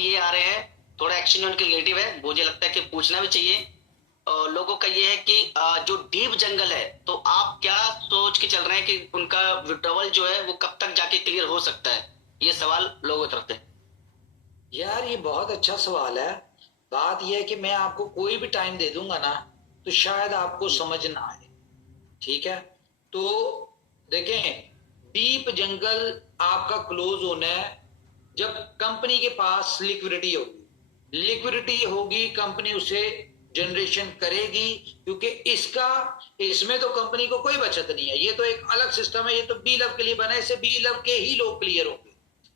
ये आ रहे हैं, थोड़ा एक्शन उनके नेगेटिव है, मुझे लगता है कि पूछना भी चाहिए। लोगों का ये है कि जो डीप जंगल है, तो आप क्या सोच के चल रहे हैं कि उनका विड्रॉवल जो है वो कब तक जाके क्लियर हो सकता है? ये सवाल लोगों की तरफ से। यार ये बहुत अच्छा सवाल है। बात यह है कि मैं आपको कोई भी टाइम दे दूंगा ना, तो शायद आपको समझ ना आए। ठीक है। तो देखें, डीप जंगल आपका क्लोज होना है जब कंपनी के पास लिक्विडिटी होगी। लिक्विडिटी होगी, कंपनी उसे जनरेशन करेगी, क्योंकि इसमें तो कंपनी को कोई बचत नहीं है। ये तो एक अलग सिस्टम है, ये तो बी लव के लिए बना है, इससे बी लव के ही लोग क्लियर होंगे।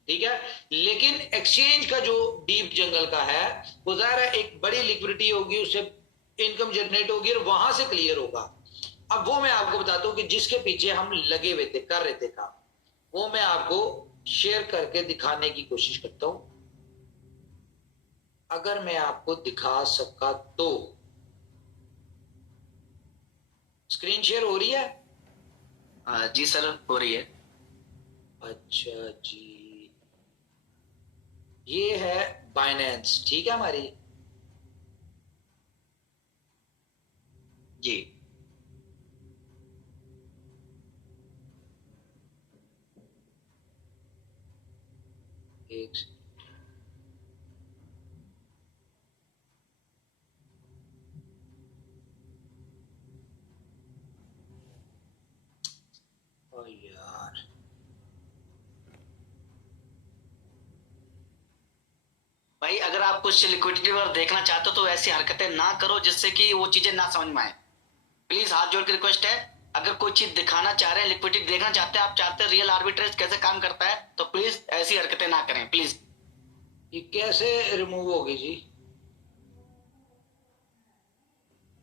ठीक है। लेकिन एक्सचेंज का जो डीप जंगल का है, वो जाहिर है एक बड़ी लिक्विडिटी होगी, उससे इनकम जनरेट होगी और वहां से क्लियर होगा। अब वो मैं आपको बताता हूं कि जिसके पीछे हम लगे हुए थे, कर रहे थे काम, वो मैं आपको शेयर करके दिखाने की कोशिश करता हूं, अगर मैं आपको दिखा सका तो। स्क्रीन शेयर हो रही है? जी सर, हो रही है। अच्छा जी। ये है बाइनेंस, ठीक है हमारी। जी एक ओ यार, भाई, अगर आप कुछ लिक्विडिटी वगैरह देखना चाहते हो तो ऐसी हरकतें ना करो जिससे कि वो चीजें ना समझ में आए। प्लीज हाथ जोड़ के रिक्वेस्ट है, अगर कोई चीज दिखाना चाह रहे हैं, लिक्विडिटी देखना चाहते हैं, आप चाहते हैं रियल आर्बिट्रेज कैसे काम करता है, तो प्लीज ऐसी हरकतें ना करें प्लीज। ये कैसे रिमूव होगी जी?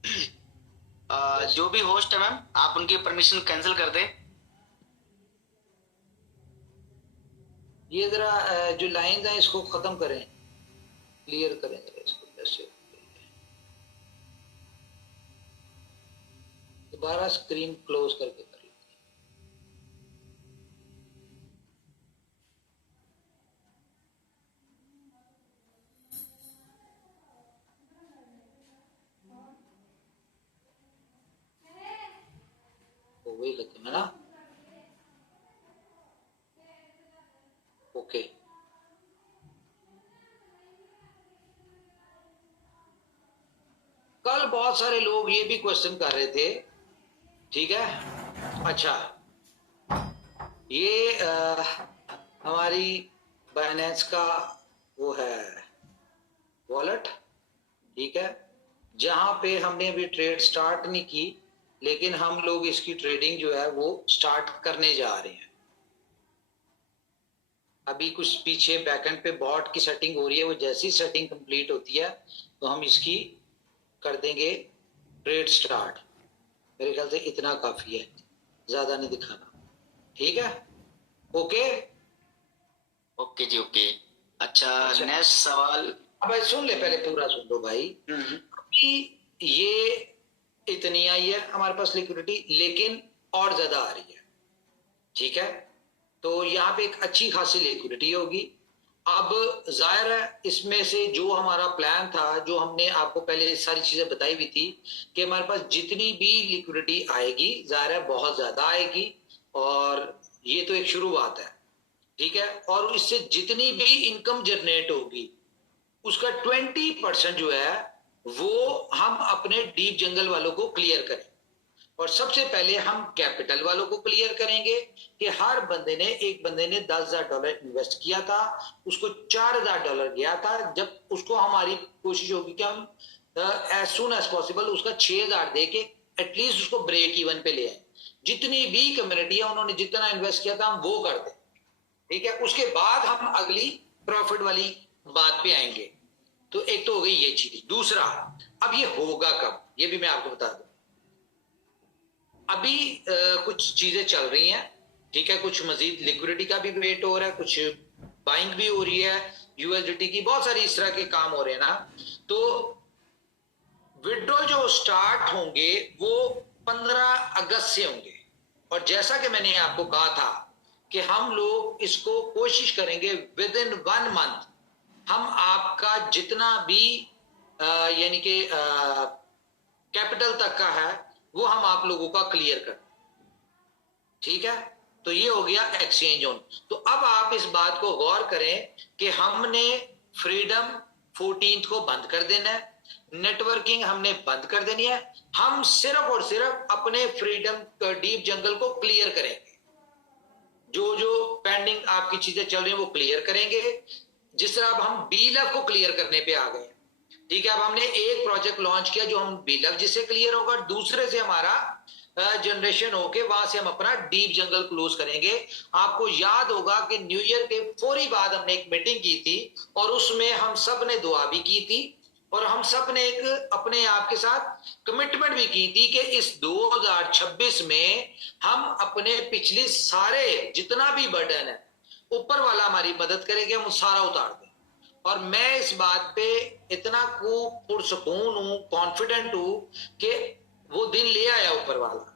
कैसे? जो भी होस्ट है मैम, आप उनकी परमिशन कैंसिल कर दें। ये जरा जो लाइन है इसको खत्म करें, क्लियर करें जरा इसको, कैसे? दोबारा स्क्रीन क्लोज करके कर लो। तो वही खत्म है ना? ओके। कल बहुत सारे लोग ये भी क्वेश्चन कर रहे थे। ठीक है। अच्छा, ये हमारी बाइनेंस का वो है वॉलेट। ठीक है। जहां पे हमने अभी ट्रेड स्टार्ट नहीं की, लेकिन हम लोग इसकी ट्रेडिंग जो है वो स्टार्ट करने जा रहे हैं। अभी कुछ पीछे बैकएंड पे बॉट की सेटिंग हो रही है, वो जैसी सेटिंग कंप्लीट होती है तो हम इसकी कर देंगे ट्रेड स्टार्ट। मेरे ख्याल से इतना काफी है, ज्यादा नहीं दिखाना। ठीक है। ओके। ओके जी, ओके। अच्छा, अच्छा, नेक्स्ट सवाल। अब सुन ले, पहले पूरा सुन लो भाई। हम्म। अभी ये इतनी आई है हमारे पास लिक्विडिटी, लेकिन और ज्यादा आ रही है। ठीक है। तो यहाँ पे एक अच्छी खासी लिक्विडिटी होगी। अब जाहिर है इसमें से जो हमारा प्लान था, जो हमने आपको पहले सारी चीजें बताई हुई थी, कि हमारे पास जितनी भी लिक्विडिटी आएगी, जाहिर है बहुत ज्यादा आएगी, और ये तो एक शुरुआत है। ठीक है। और इससे जितनी भी इनकम जनरेट होगी, उसका 20% जो है वो हम अपने डीप जंगल वालों को क्लियर करें। और सबसे पहले हम कैपिटल वालों को क्लियर करेंगे कि हर बंदे ने, एक बंदे ने $10,000 इन्वेस्ट किया था, उसको $4,000 गया था। जब उसको, हमारी कोशिश होगी कि हम एज सुन एज पॉसिबल उसका 6,000 दे के एटलीस्ट उसको ब्रेक इवन पे ले आए। जितनी भी कम्युनिटी है उन्होंने जितना इन्वेस्ट किया था हम वो कर दें। ठीक है। उसके बाद हम अगली प्रॉफिट वाली बात पे आएंगे। तो एक तो हो गई ये चीज। दूसरा, अब ये होगा कब, ये भी मैं आपको बता दूं। अभी कुछ चीजें चल रही हैं। ठीक है। कुछ मजीद लिक्विडिटी का भी वेट हो रहा है, कुछ बाइंग भी हो रही है यूएसडीटी की, बहुत सारी इस तरह के काम हो रहे हैं ना। तो विड्रॉल जो स्टार्ट होंगे वो 15 अगस्त से होंगे। और जैसा कि मैंने आपको कहा था कि हम लोग इसको कोशिश करेंगे विद इन 1 मंथ हम आपका जितना भी यानी कि कैपिटल तक का है वो हम आप लोगों का क्लियर कर, ठीक है। तो ये हो गया एक्सचेंज ऑन। तो अब आप इस बात को गौर करें कि हमने फ्रीडम 14 को बंद कर देना है, नेटवर्किंग हमने बंद कर देनी है, हम सिर्फ और सिर्फ अपने फ्रीडम डीप जंगल को क्लियर करेंगे, जो जो पेंडिंग आपकी चीजें चल रही हैं वो क्लियर करेंगे। जिस तरह अब हम बीलव को क्लियर करने पे आ गए, ठीक है। अब हमने एक प्रोजेक्ट लॉन्च किया जो हम बीलव जिससे क्लियर होगा, दूसरे से हमारा जनरेशन होके वहां से हम अपना डीप जंगल क्लोज करेंगे। आपको याद होगा कि न्यू ईयर के फौरी बाद हमने एक मीटिंग की थी और उसमें हम सब ने दुआ भी की थी और हम सब ने एक अपने आप के साथ कमिटमेंट भी की थी कि इस 2026 में हम अपने पिछले सारे जितना भी बर्डन है ऊपर वाला हमारी मदद करेंगे, हम सारा उतार दें। और मैं इस बात पे इतना पुरसकून हूं, कॉन्फिडेंट हूं कि वो दिन ले आया ऊपर वाला।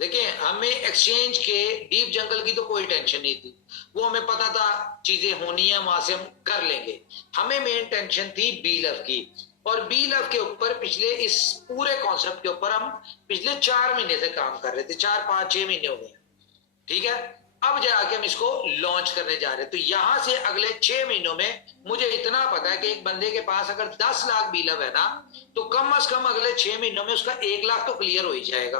देखिए, हमें एक्सचेंज के डीप जंगल की तो कोई टेंशन नहीं थी, वो हमें पता था चीजें होनी है, वहां से हम कर लेंगे। हमें मेन टेंशन थी बीलफ की, और बीलफ के ऊपर पिछले इस पूरे कॉन्सेप्ट के ऊपर हम पिछले 4 महीने से काम कर रहे थे, 4 5 6 महीने हो गए, ठीक है। अब जाके हम इसको लॉन्च करने जा रहे हैं। तो यहां से अगले 6 महीनों में मुझे इतना पता है कि एक बंदे के पास अगर 10 लाख बीलव है ना, तो कम से कम अगले 6 महीनों में उसका 1 लाख तो क्लियर हो ही जाएगा।